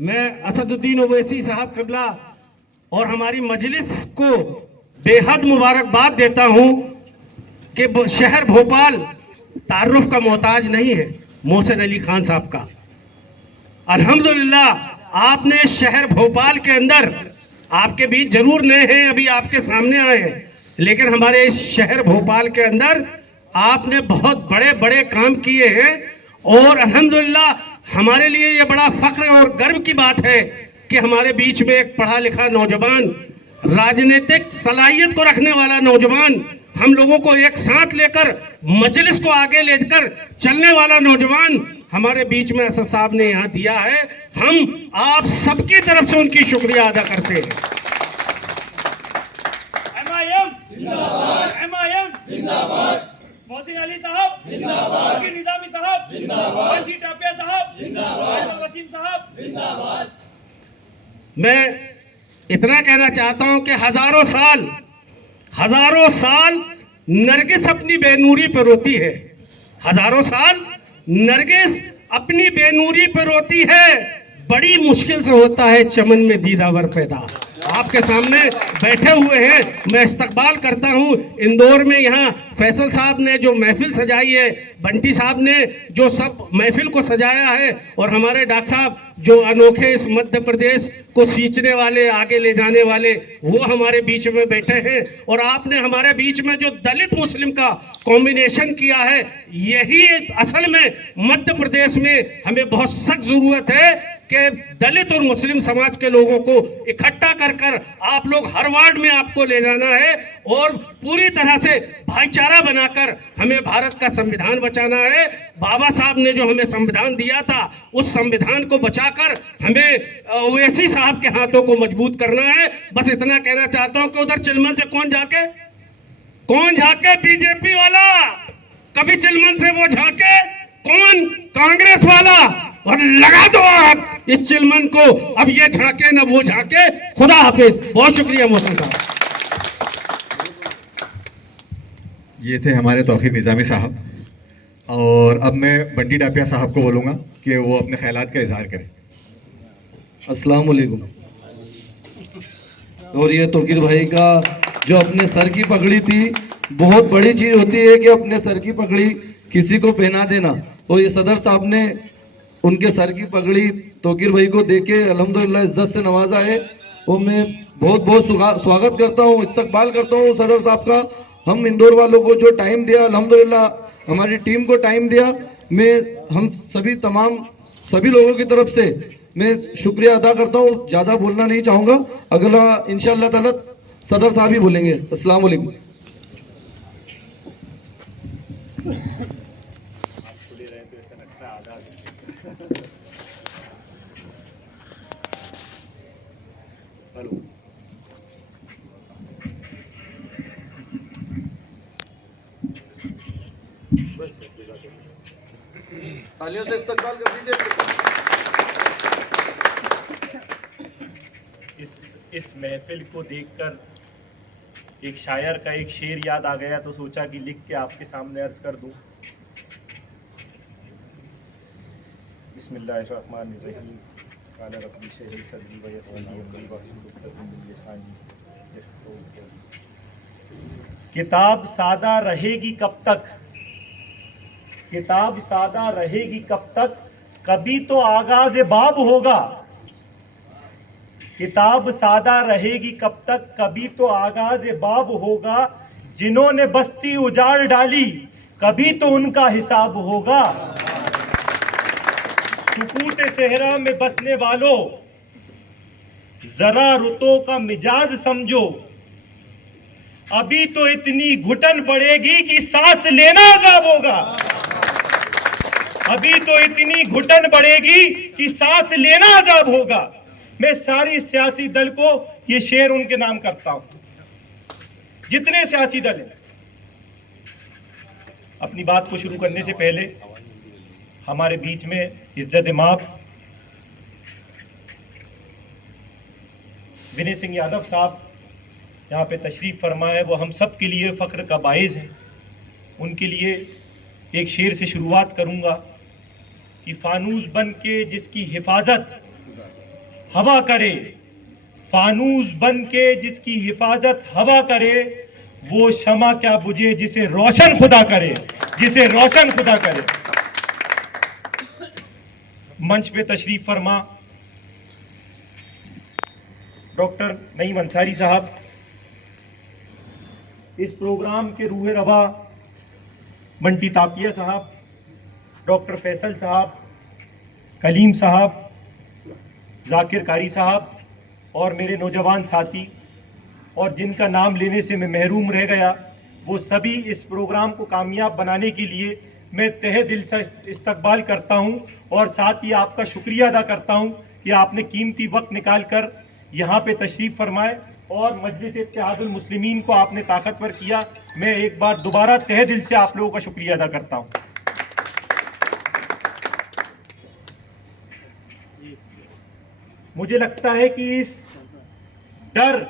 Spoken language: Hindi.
मैं असदुद्दीन ओवैसी साहब क़िबला और हमारी मजलिस को बेहद मुबारकबाद देता हूं कि शहर भोपाल तारुफ का मोहताज नहीं है मोहसिन अली खान साहब का। अल्हम्दुलिल्लाह आपने शहर भोपाल के अंदर, आपके बीच जरूर नए हैं, अभी आपके सामने आए हैं, लेकिन हमारे इस शहर भोपाल के अंदर आपने बहुत बड़े बड़े काम किए हैं और अल्हम्दुलिल्लाह हमारे लिए ये बड़ा फख्र और गर्व की बात है कि हमारे बीच में एक पढ़ा लिखा नौजवान, राजनीतिक सलाहियत को रखने वाला नौजवान, हम लोगों को एक साथ लेकर मजलिस को आगे लेकर चलने वाला नौजवान हमारे बीच में असद साहब ने यहाँ दिया है। हम आप सबकी तरफ से उनकी शुक्रिया अदा करते हैं। MIM जिंदाबाद, मोहसिन अली साहब जिंदाबाद, निजामी साहब जिंदाबाद, बंटी टापिया साहब जिंदाबाद, वसीम साहब जिंदाबाद। मैं इतना कहना चाहता हूं कि हजारों साल नरगिस अपनी बेनूरी पर रोती है, हजारों साल नरगिस अपनी बेनूरी पर रोती है, बड़ी मुश्किल से होता है चमन में दीदावर पैदा। आपके सामने बैठे हुए हैं, मैं इस्तकबाल करता हूं। इंदौर में यहाँ फैसल साहब ने जो महफिल सजाई है, बंटी साहब ने जो सब महफिल को सजाया है, और हमारे डॉक्टर साहब जो अनोखे इस मध्य प्रदेश को सींचने वाले, आगे ले जाने वाले, वो हमारे बीच में बैठे हैं। और आपने हमारे बीच में जो दलित मुस्लिम का कॉम्बिनेशन किया है, यही असल में मध्य प्रदेश में हमें बहुत सख्त जरूरत है कि दलित और मुस्लिम समाज के लोगों को इकट्ठा कर आप लोग हर वार्ड में आपको ले जाना है और पूरी तरह से भाईचारा बनाकर हमें भारत का संविधान बचाना है। बाबा साहब ने जो हमें संविधान दिया था, उस संविधान को बचाकर हमें ओवैसी साहब के हाथों को मजबूत करना है। बस इतना कहना चाहता हूं कि उधर चिलमन से कौन झाके बीजेपी वाला, कभी चिलमन से वो झाके कौन कांग्रेस वाला, और लगा दो आप इस चिलमन को, अब ये झांके न वो झांके। खुदा हाफिज, बहुत शुक्रिया मोहसिन साहब। ये थे हमारे तौकीर निजामी साहब, और अब मैं बंटी टापिया साहब को बोलूँगा कि वो अपने ख्यालात का इजहार करें। अस्सलाम वालेकुम। और ये तौकीर भाई का जो अपने सर की पगड़ी थी, बहुत बड़ी चीज़ होती है कि अपने सर की पगड़ी किसी को पहना देना, और ये सदर साहब ने उनके सर की पगड़ी तौकीर भाई को देके अल्हम्दुलिल्लाह इज्जत से नवाजा है। और मैं बहुत बहुत स्वागत करता हूँ, इस्तकबाल करता हूँ सदर साहब का। हम इंदौर वालों को जो टाइम दिया, अल्हम्दुलिल्लाह हमारी टीम को टाइम दिया, हम सभी लोगों की तरफ से मैं शुक्रिया अदा करता हूँ। ज़्यादा बोलना नहीं चाहूँगा, अगला इंशाअल्लाह ताला सदर साहब ही बोलेंगे। अस्सलाम वालेकुम। तालियों से इस्तकबाल कर दीजिए। इस महफिल को देखकर एक शायर का एक शेर याद आ गया, तो सोचा कि लिख के आपके सामने अर्ज कर दूं। बिस्मिल्लाहिर्रहमानिर्रहीम। काला रब्बी शहरी सदरी व यस्सिरली अमरी वाहलुल उक़दतम मिन लिसानी यफ़क़हू क़ौली। किताब सादा रहेगी कब तक, किताब सादा रहेगी कब तक, कभी तो आगाज़ बाब होगा। किताब सादा रहेगी कब तक, कभी तो आगाज़ बाब होगा। जिन्होंने बस्ती उजाड़ डाली, कभी तो उनका हिसाब होगा। सुकूत सहरा में बसने वालों, जरा रुतों का मिजाज समझो। अभी तो इतनी घुटन पड़ेगी कि सांस लेना अज़ाब होगा। अभी तो इतनी घुटन बढ़ेगी कि सांस लेना अज़ाब होगा। मैं सारी सियासी दल को ये शेर उनके नाम करता हूं, जितने सियासी दल हैं। अपनी बात को शुरू करने से पहले हमारे बीच में इज्जत माब विनय सिंह यादव साहब यहाँ पे तशरीफ फरमा है, वो हम सब के लिए फ़ख्र का बाइज़ है। उनके लिए एक शेर से शुरुआत करूँगा कि फानूस बन के जिसकी हिफाजत हवा करे, फानूस बन के जिसकी हिफाजत हवा करे, वो शमा क्या बुझे जिसे रोशन खुदा करे, जिसे रोशन खुदा करे। मंच पे तशरीफ फरमा डॉक्टर नईम अंसारी साहब। इस प्रोग्राम के रूह रवा बंटी तापिया साहब, डॉक्टर फैसल साहब, कलीम साहब, जाकिर कारी साहब और मेरे नौजवान साथी, और जिनका नाम लेने से मैं महरूम रह गया, वो सभी इस प्रोग्राम को कामयाब बनाने के लिए मैं तहे दिल से इस्तकबाल करता हूं और साथ ही आपका शुक्रिया अदा करता हूं कि आपने कीमती वक्त निकाल कर यहाँ पे तशरीफ़ फरमाए और मजलिस इत्तेहादुल मुस्लिमीन को आपने ताकतवर किया। मैं एक बार दोबारा तहे दिल से आप लोगों का शुक्रिया अदा करता हूं। मुझे लगता है कि इस डर